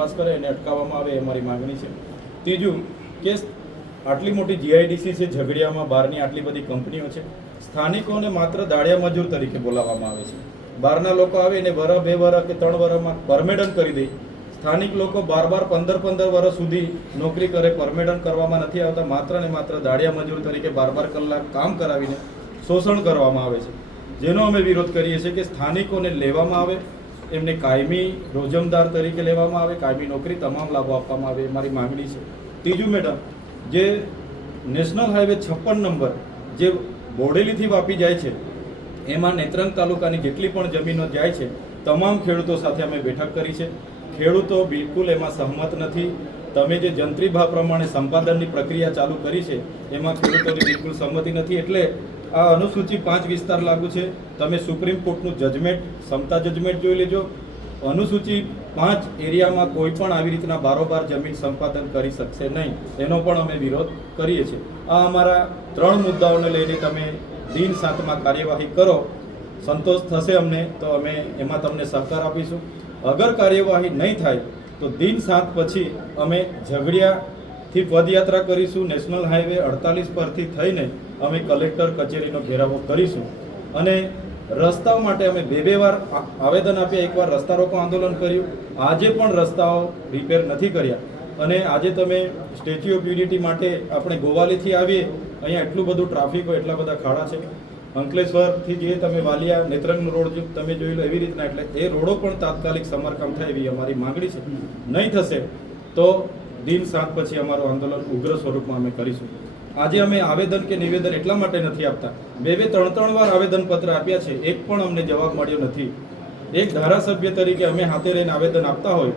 તપાસ કરે એને અટકાવવામાં આવે એ મારી માગણી છે. ત્રીજું કે આટલી મોટી જીઆઈડીસી છે ઝઘડિયામાં, બહારની આટલી બધી કંપનીઓ છે, સ્થાનિકોને માત્ર દાળિયા મજૂર તરીકે બોલાવવામાં આવે છે. બહારના લોકો આવે એને વરસ 2 વર્ષ કે 3 વર્ષમાં પરમેડન કરી દે. સ્થાનિક લોકો 12-15 વર્ષ સુધી નોકરી કરે, પરમેડન કરવામાં નથી આવતા. માત્ર ને માત્ર દાળિયા મજૂર તરીકે 12 કલાક કામ કરાવીને શોષણ કરવામાં આવે છે, જેનો અમે વિરોધ કરીએ છીએ કે સ્થાનિકોને લેવામાં આવે, એમને કાયમી રોજમદાર તરીકે લેવામાં આવે, કાયમી નોકરી તમામ લાભો આપવામાં આવે એ મારી માગણી છે. ત્રીજું મેડમ, જે નેશનલ હાઈવે 56 નંબર જે બોડેલીથી વાપી જાય છે, એમાં નેત્રંગ તાલુકાની જેટલી પણ જમીનો જાય છે તમામ ખેડૂતો સાથે અમે બેઠક કરી છે. ખેડૂતો બિલકુલ એમાં સહમત નથી. તમે જે જંત્રી ભાવ પ્રમાણે સંપાદનની પ્રક્રિયા ચાલુ કરી છે એમાં ખેડૂતોની બિલકુલ સહમતિ નથી. એટલે આ અનુસૂચિ 5 વિસ્તાર લાગુ છે. તમે સુપ્રીમ કોર્ટનું જજમેન્ટ, સમતા જજમેન્ટ જોઈ લેજો. અનુસૂચિ 5 એરિયામાં કોઈ પણ આવી રીતના બારોબાર જમીન સંપાદન કરી શકશે નહીં, એનો પણ અમે વિરોધ કરીએ છીએ. આ અમારા 3 મુદ્દાઓને લઈને તમે દિન 7માં કાર્યવાહી કરો, સંતોષ થશે અમને તો અમે એમાં તમને સહકાર આપીશું. અગર કાર્યવાહી નહીં થાય તો દિન 7 પછી અમે ઝઘડિયાથી પદયાત્રા કરીશું. નેશનલ હાઈવે 48 પરથી થઈને અમે કલેક્ટર કચેરીનો ઘેરાવો કરીશું. અને રસ્તાઓ માટે અમે 2 વાર આવેદન આપ્યા. એકવાર રસ્તા રોકો આંદોલન કર્યું, આજે પણ રસ્તાઓ રિપેર નથી કર્યા. અને આજે તમે સ્ટેચ્યુ ઓફ યુનિટી માટે આપણે ગોવાલીથી આવીએ, અહીંયા એટલું બધું ટ્રાફિક હોય, એટલા બધા ખાડા છે. અંકલેશ્વરથી જે તમે વાલિયા નેત્રંગનો રોડ તમે જોઈ લો એવી રીતના, એટલે એ રોડો પણ તાત્કાલિક સમારકામ થાય એવી અમારી માગણી છે. નહીં થશે તો દિન 7 પછી અમારું આંદોલન ઉગ્ર સ્વરૂપમાં અમે કરીશું. આજે અમે આવેદન કે નિવેદન એટલા માટે નથી આપતા, 2-3 વાર આવેદનપત્ર આપ્યા છે, એક પણ અમને જવાબ મળ્યો નથી. એક ધારાસભ્ય તરીકે અમે હાથે રહીને આવેદન આપતા હોય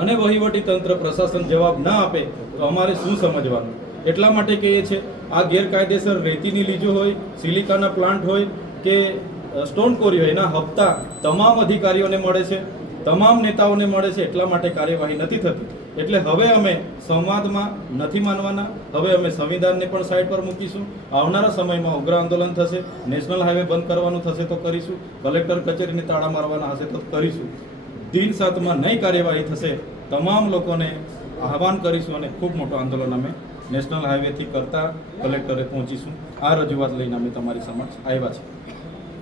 અને વહીવટી તંત્ર પ્રશાસન જવાબ ના આપે તો અમારે શું સમજવાનું? એટલા માટે કહીએ છીએ આ ગેરકાયદેસર રેતીની લીજો હોય, સિલિકાના પ્લાન્ટ હોય કે સ્ટોન કોરી હોય, એના હપ્તા તમામ અધિકારીઓને મળે છે, તમામ નેતાઓને મળે છે. એટલા માટે કાર્યવાહી નથી થતી. એટલે હવે અમે સંવાદમાં નથી માનવાના. હવે અમે સંવિધાનને પણ સાઈડ પર મૂકીશું. આવનારા સમયમાં ઉગ્ર આંદોલન થશે. નેશનલ હાઈવે બંધ કરવાનું થશે તો કરીશું, કલેક્ટર કચેરીને તાળા મારવાના હશે તો કરીશું. દિન 7માં નહીં કાર્યવાહી થશે, તમામ લોકોને આહવાન કરીશું અને ખૂબ મોટું આંદોલન અમે નેશનલ હાઈવેથી કરતા કલેક્ટરે પહોંચીશું. આ રજૂઆત લઈને અમે તમારી સમક્ષ આવ્યા છીએ.